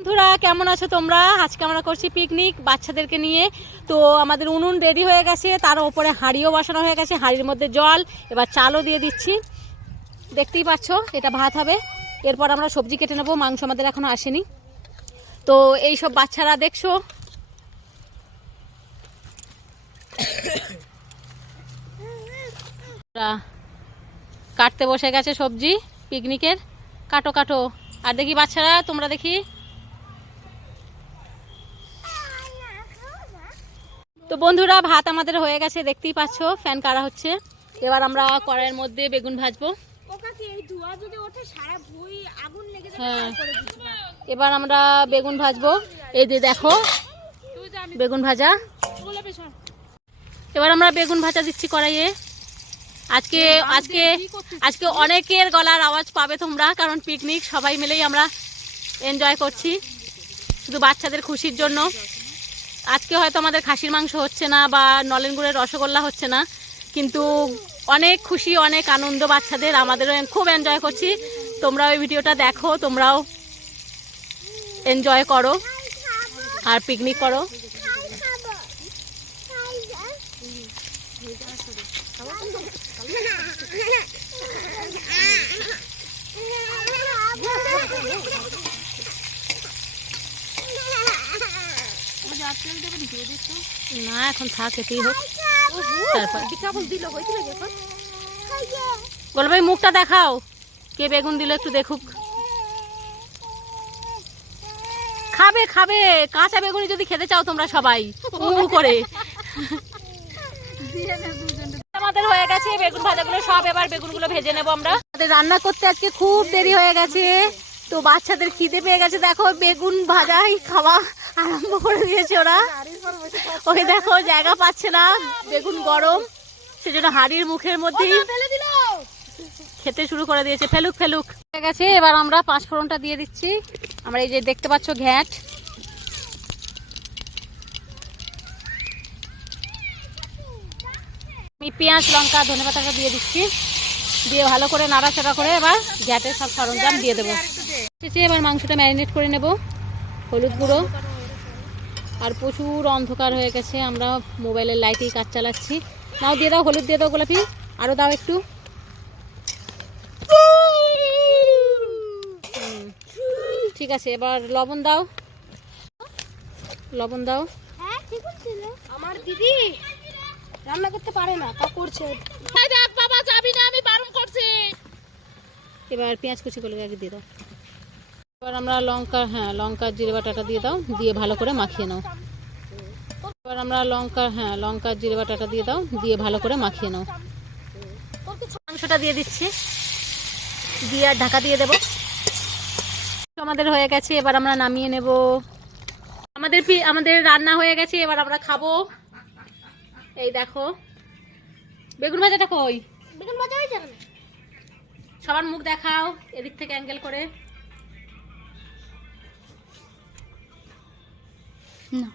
বন্ধুরা কেমন আছো তোমরা? আজকে আমরা করছি পিকনিক বাচ্চাদেরকে নিয়ে। তো আমাদের উনুন রেডি হয়ে গেছে, তার উপরে হাঁড়িও বসানো হয়ে গেছে, হাঁড়ির মধ্যে জল, এবার চালও দিয়ে দিচ্ছি। দেখতেই পাচ্ছ এটা ভাত হবে। এরপর আমরা সবজি কেটে নেবো, মাংস আমাদের এখনো আসেনি। তো এই সব বাচ্চারা দেখছো কাটতে বসে গেছে সবজি পিকনিকের। কাটো কাটো। আর দেখি বাচ্চারা, তোমরা দেখি। তো বন্ধুরা ভাত আমাদের হয়ে গেছে, দেখতেই পাচ্ছ ফ্যান কারা হচ্ছে। এবার আমরা কড়াইয়ের মধ্যে বেগুন ভাজবো। হ্যাঁ, এবার আমরা বেগুন ভাজবো। এই যে দেখো বেগুন ভাজা। এবার আমরা বেগুন ভাজা দিচ্ছি কড়াইয়ে। আজকে আজকে আজকে অনেকের গলার আওয়াজ পাবে তোমরা, কারণ পিকনিক সবাই মিলেই আমরা এনজয় করছি, শুধু বাচ্চাদের খুশির জন্য। আজকে হয়তো আমাদের খাসির মাংস হচ্ছে না বা নলেন গুড়ের রসগোল্লা হচ্ছে না, কিন্তু অনেক খুশি, অনেক আনন্দ বাচ্চাদের, আমাদেরও খুব এনজয় করছি। তোমরাও এই ভিডিওটা দেখো, তোমরাও এনজয় করো আর পিকনিক করো। না এখন থাক, এতেই হোক। বলো ভাই মুখটা দেখাও, কে বেগুন দিল একটু দেখুক। খাবে খাবে, কাঁচা বেগুনি যদি খেতে চাও তোমরা সবাই করে। আমাদের হয়ে গেছে বেগুন ভাজাগুলো সব, এবার বেগুনগুলো ভেজে নেবো আমরা। আমাদের রান্না করতে আজকে খুব দেরি হয়ে গেছে, তো বাচ্চাদের খিদে পেয়ে গেছে। দেখো বেগুন ভাজাই খাওয়া আরম্ভ করে দিয়েছে ওরা। ওই দেখো জায়গা পাচ্ছে না, বেগুন গরম, সেজন্য হাড়ির মুখের মধ্যেই খেতে শুরু করে দিয়েছে। ফেলুক ফেলুক হয়ে গেছে। এবার আমরা পাঁচ ফোড়নটা দিয়ে দিচ্ছি। আমরা এই যে দেখতে পাচ্ছ ঘ্যাট, আমি পেঁয়াজ লঙ্কা ধনেপাতাটা দিয়ে দিচ্ছি, দিয়ে ভালো করে নাড়াচাড়া করে এবার ঘ্যাটের সব সরঞ্জাম দিয়ে দেবো। এবার মাংসটা ম্যারিনেট করে নেব। হলুদ গুঁড়ো, আর প্রচুর অন্ধকার হয়ে গেছে, আমরা মোবাইলের লাইটেই কাজ চালাচ্ছি। নাও দিয়ে দাও, হলুদ দিয়ে দাও গোলাপি, আরও দাও একটু। ঠিক আছে, এবার লবণ দাও, লবণ দাও। আমার দিদি রান্না করতে পারে না, তা করছে। দেখ বাবা যাবি না, আমি বারণ করছি। এবার পেঁয়াজ কুচি করে দিয়ে দাও। এবার আমরা লঙ্কা, হ্যাঁ লঙ্কার জিরে বাটাটা দিয়ে দাও, দিয়ে ভালো করে মাখিয়ে নাও। এবার আমরা লঙ্কার জিরে বাটাটা দিয়ে দাও, দিয়ে ভালো করে মাখিয়ে নাও। মাংসটা দিয়ে দিচ্ছি, দিয়ে আর ঢাকা দিয়ে দেবো। আমাদের হয়ে গেছে, এবার আমরা নামিয়ে নেব। আমাদের রান্না হয়ে গেছে, এবার আমরা খাবো। এই দেখো বেগুন ভাজাটা কই? বেগুন ভাজা হয়েছে না? সবার মুখ দেখাও এদিক থেকে অ্যাঙ্গেল করে। না